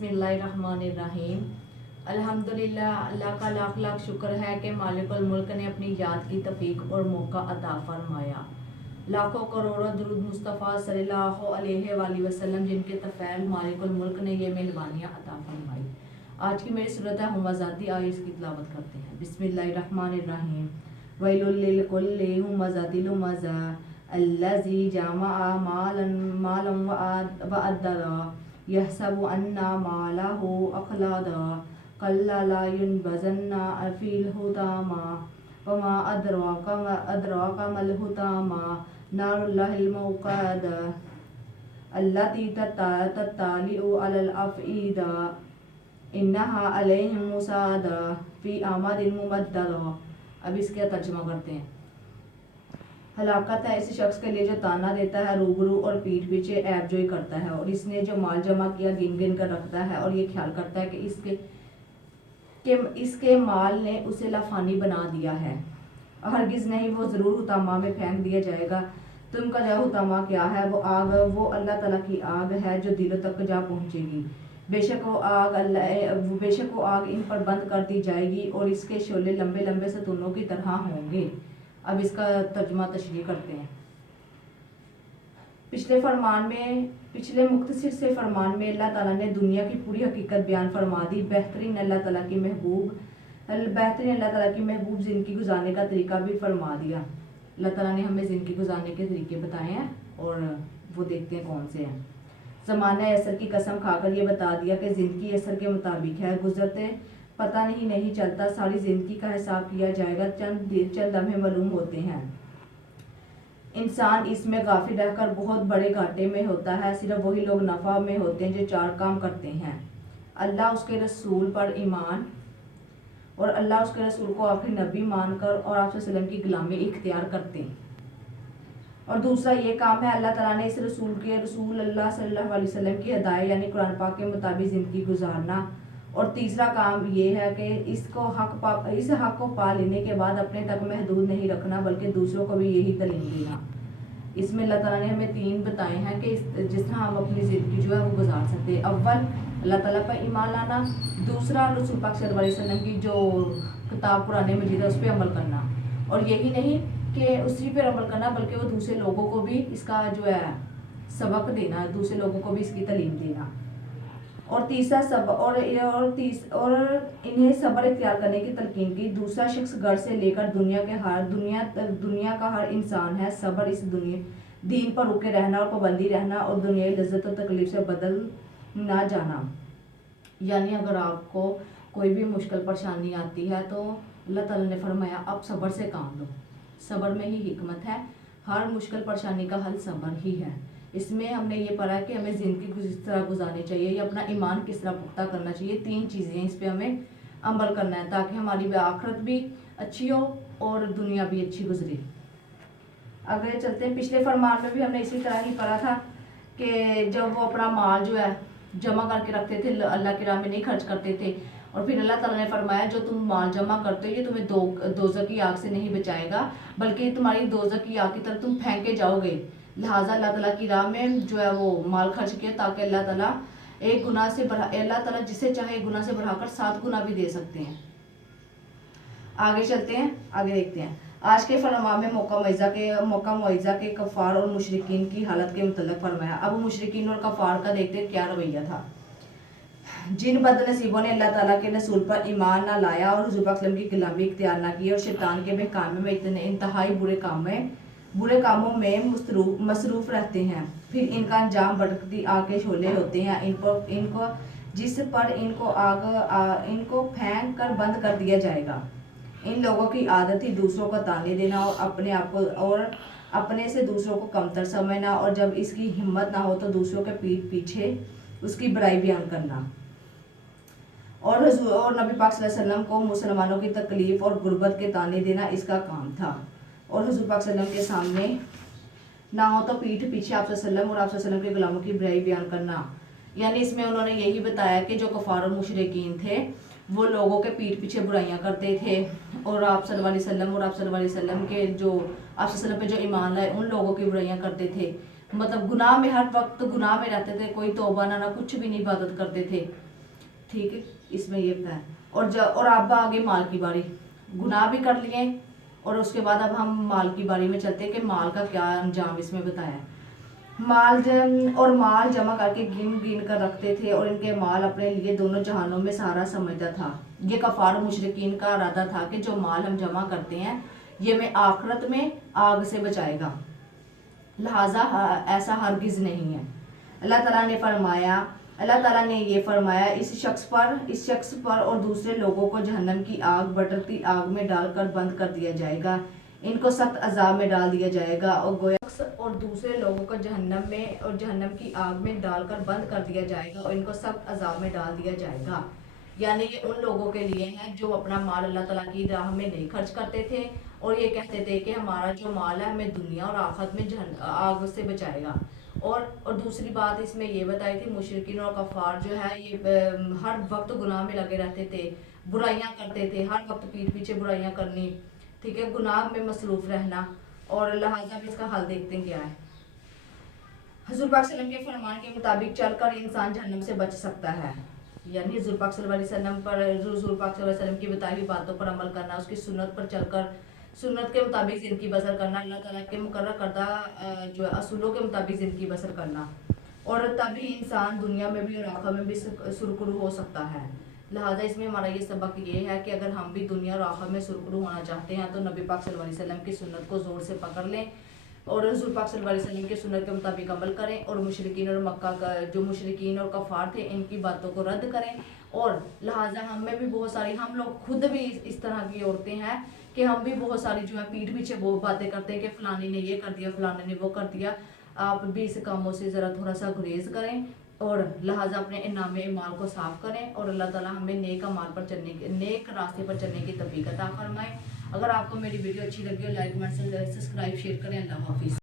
बिस्मिल्लाहिर्रहमानिर्रहीम। अल्हम्दुलिल्लाह, अल्लाह का लाख लाख शुक्र है कि मालिकुल मुल्क ने अपनी याद की तौफीक और मौका अता फरमाया। लाखों करोड़ों दुरूद मुस्तफ़ा सल्लल्लाहु अलैहि वसल्लम जिनके तफ़ैल मालिकुल मुल्क ने ये मेहरबानियाँ अता फरमाई। आज की मेरी सूरत है हुमज़ाती, आइए इसकी तिलावत करते हैं। बिस्मिल्लाहिर्रहमानिर्रहीम। वैलुल लिकुल्लि हुमज़ातिल लुमज़ा अल्लज़ी जमअ मालन व अद्ददा यहसबु अन्ना मालहु अखलदा कल्ला ला युनबज़न्ना फ़िल हुतामा वमा अदराका मल हुतामा नारुल्लाहिल मौक़दा अल्लती तत्तालिउ अलल अफ़ईदा इन्नहा अलैहिम मुसादा फ़ी अमदिन मुमद्ददा। अब इसका तर्जुमा करते हैं। हलाकत है इस शख्स के लिए जो ताना देता है रूबरू और पीठ पीछे ऐबजोई करता है, और इसने जो माल जमा किया गिन गिन कर रखता है और ये ख्याल करता है कि इसके माल ने उसे लाफानी बना दिया है। हरगिज़ नहीं, वो ज़रूर हुतामा में फेंक दिया जाएगा। तुम का हुतामा क्या है? वो आग, वो अल्लाह ताला की आग है जो दिलों तक जा पहुँचेगी। बेशक वो आग इन पर बंद कर दी जाएगी और इसके शोले लंबे लंबे सतूनों की तरह होंगे। अब इसका तर्जुमा तशरीह करते हैं। पिछले मुख्तसर से फरमान में अल्लाह ताला ने दुनिया की पूरी हकीकत बयान फरमा दी। बेहतरीन अल्लाह ताला की महबूब ज़िंदगी गुजारने का तरीका भी फरमा दिया। अल्लाह ताला ने हमें ज़िंदगी गुजारने के तरीके बताए हैं और वो देखते हैं कौन से हैं। ज़माना असर की कसम खाकर ये बता दिया कि ज़िंदगी असर के मुताबिक है, गुजरते पता नहीं चलता, सारी ज़िंदगी का हिसाब किया जाएगा, चंद लम्हे मालूम होते हैं। इंसान इसमें गाफिल रहकर बहुत बड़े घाटे में होता है। सिर्फ वही लोग नफ़ा में होते हैं जो चार काम करते हैं: अल्लाह उसके रसूल पर ईमान, और अल्लाह उसके रसूल को आखिरी नबी मानकर और आप वसल्लम की गुलामी इख्तियार करते हैं। और दूसरा ये काम है अल्लाह ताला ने इस रसूल अल्लाह सल्लल्लाहु अलैहि वसल्लम की हिदायत यानी कुरान पाक के मुताबिक ज़िंदगी गुजारना। और तीसरा काम ये है कि इस हक को पा लेने के बाद अपने तक महदूद नहीं रखना, बल्कि दूसरों को भी यही तालीम देना। इसमें अल्लाह ताला ने हमें तीन बताए हैं कि जिस तरह हम अपनी ज़िंदगी जो है वो गुजार सकते हैं। अव्वल, अल्लाह ताला पर ईमान लाना। दूसरा, रसूल पाक सल्लल्लाहु अलैहि वसल्लम की जो किताब कुरान मजीद है उस पर अमल करना। और यही नहीं कि उसी पर अमल करना, बल्कि वो दूसरे लोगों को भी इसका जो है सबक देना, दूसरे लोगों को भी इसकी तालीम देना। और तीसरा और इन्हें सब्र इख्तियार करने की तलकीन की। दूसरा शख्स घर से लेकर दुनिया का हर इंसान है। सब्र इस दीन पर रुके रहना और पाबंदी रहना और दुनियाई लज्जत और तकलीफ से बदल ना जाना। यानी अगर आपको कोई भी मुश्किल परेशानी आती है तो अल्लाह ताला ने फरमाया अब सब्र से काम लो। सब्र में ही हिकमत है, हर मुश्किल परेशानी का हल सब्र ही है। इसमें हमने ये पढ़ा कि हमें ज़िंदगी किस तरह गुजारनी चाहिए या अपना ईमान किस तरह पुख्ता करना चाहिए। तीन चीज़ें इस पर हमें अमल करना है ताकि हमारी आखिरत भी अच्छी हो और दुनिया भी अच्छी गुजरे। आगे चलते हैं। पिछले फरमान में भी हमने इसी तरह ही पढ़ा था कि जब वो अपना माल जो है जमा करके रखते थे, अल्लाह की राह में नहीं खर्च करते थे, और फिर अल्लाह ताला ने फरमाया जो तुम माल जमा करते हो ये तुम्हें दोज़ख की आग से नहीं बचाएगा, बल्कि तुम्हारी दोज़ख की आग की तरफ तुम फेंके जाओगे। लिहाजा अल्लाह ताला की राह में जो है वो माल खर्च किया ताकि अल्लाह ताला अल्लाह ताला जिसे चाहे एक गुनाह से बढ़ाकर 7 गुना भी दे सकते हैं। आगे चलते हैं, आगे देखते हैं। आज के फरमान में मौका मुआइज़ा के कफ़ार और मुशरिकीन की हालत के मुतल्लिक़ फरमाया। अब मुशरिकीन और कफ़ार का देखते क्या रवैया था। जिन बदनसीबों ने अल्लाह ताला के रसूल पर ईमान ना लाया और हुज़ूर पाक सल्लल्लाहु अलैहि वसल्लम की गुलामी इख्तियार ना की और शैतान के बहकावे में इतने इंतहाई बुरे कामों में मसरूफ़ रहते हैं, फिर इनका अंजाम भड़कती आग के शोले होते हैं। इनको जिस पर इनको फेंक कर बंद कर दिया जाएगा। इन लोगों की आदत ही दूसरों को ताने देना और अपने से दूसरों को कमतर समझना, और जब इसकी हिम्मत ना हो तो दूसरों के पीठ पीछे उसकी बुराई बयान करना। और नबी पाक सल्लल्लाहु अलैहि वसल्लम को मुसलमानों की तकलीफ और गुर्बत के ताने देना इसका काम था। और हुज़ूर पाक सल्लल्लाहु अलैहि वसल्लम के सामने ना हो तो पीठ पीछे आप सल्लल्लाहु और आप सल्लल्लाहु के गुलामों की बुराई बयान करना। यानी इसमें उन्होंने यही बताया कि जो कफ़ार और मुशरिकीन थे वो लोगों के पीठ पीछे बुराइयां करते थे, और आप सल्लल्लाहु अलैहि वसल्लम और आप सल्लल्लाहु अलैहि वसल्लम के जो आप सल्लल्लाहु पे जो ईमान लाए उन लोगों की बुराइयां करते थे। मतलब गुनाह में हर वक्त गुनाह में रहते थे, कोई तौबा ना कुछ भी नहीं इबादत करते थे। ٹھیک ہے، اس میں یہ بتایا. اور اب آگے مال کی باری. گناہ بھی کر لیے اور اس کے بعد اب ہم مال کی باری میں چلتے ہیں کہ مال کا کیا انجام اس میں بتایا. مال جمع کر کے گن کر رکھتے تھے اور ان کے مال اپنے لیے دونوں جہانوں میں سہارا سمجھتا تھا. یہ کفار و مشرکین کا ارادہ تھا کہ جو مال ہم جمع کرتے ہیں یہ میں آخرت میں آگ سے بچائے گا، لہٰذا ایسا ہرگز نہیں ہے. اللہ تعالیٰ نے یہ فرمایا اس شخص پر اور دوسرے لوگوں کو جہنم کی آگ بھٹکتی آگ میں ڈال کر بند کر دیا جائے گا، ان کو سخت عذاب میں ڈال دیا جائے گا. اور دوسرے لوگوں کو جہنم کی آگ میں ڈال کر بند کر دیا جائے گا اور ان کو سخت عذاب میں ڈال دیا جائے گا. یعنی یہ ان لوگوں کے لیے ہے جو اپنا مال اللہ تعالیٰ کی راہ میں نہیں خرچ کرتے تھے اور یہ کہتے تھے کہ ہمارا جو مال ہے ہمیں دنیا اور آخرت میں آگ سے بچائے گا. اور دوسری بات اس میں یہ بتائی تھی، مشرکین اور کفار جو ہے یہ ہر وقت گناہ میں لگے رہتے تھے، برائیاں کرتے تھے، ہر وقت پیٹھ پیچھے برائیاں کرنی، ٹھیک ہے، گناہ میں مصروف رہنا. اور لہٰذا اس کا حل دیکھتے ہیں کیا ہے. حضور پاک صلی اللہ علیہ وسلم کے فرمان کے مطابق چل کر انسان جہنم سے بچ سکتا ہے. یعنی حضور پاک صلی اللہ علیہ وسلم کی بتائی ہوئی باتوں پر عمل کرنا، اس کی سنت پر چل کر سنت کے مطابق زندگی بسر کرنا، اللہ تعالیٰ کے مقرر کردہ جو اصولوں کے مطابق زندگی بسر کرنا، اور تبھی انسان دنیا میں بھی اور آخرت میں بھی سرخرو ہو سکتا ہے. لہٰذا اس میں ہمارا یہ سبق یہ ہے کہ اگر ہم بھی دنیا اور آخرت میں سرخرو ہونا چاہتے ہیں تو نبی پاک صلی اللہ علیہ وسلم کی سنت کو زور سے پکڑ لیں اور حضور پاک صلی اللہ علیہ وسلم کی سنت کے مطابق عمل کریں اور مشرکین اور کفار تھے ان کی باتوں کو رد کریں. اور لہٰذا ہم میں بھی بہت ساری، ہم لوگ خود بھی اس طرح کی عورتیں ہیں کہ ہم بھی بہت ساری جو ہے پیٹھ پیچھے وہ باتیں کرتے ہیں کہ فلانی نے یہ کر دیا، فلانے نے وہ کر دیا. آپ بھی اس کاموں سے ذرا تھوڑا سا گریز کریں اور لہٰذا اپنے نام اعمال کو صاف کریں اور اللہ تعالیٰ ہمیں نیک راستے پر چلنے کی توفیق عطا فرمائے. اگر آپ کو میری ویڈیو اچھی لگی ہو لائک کمنٹ سبسکرائب شیئر کریں. اللہ حافظ.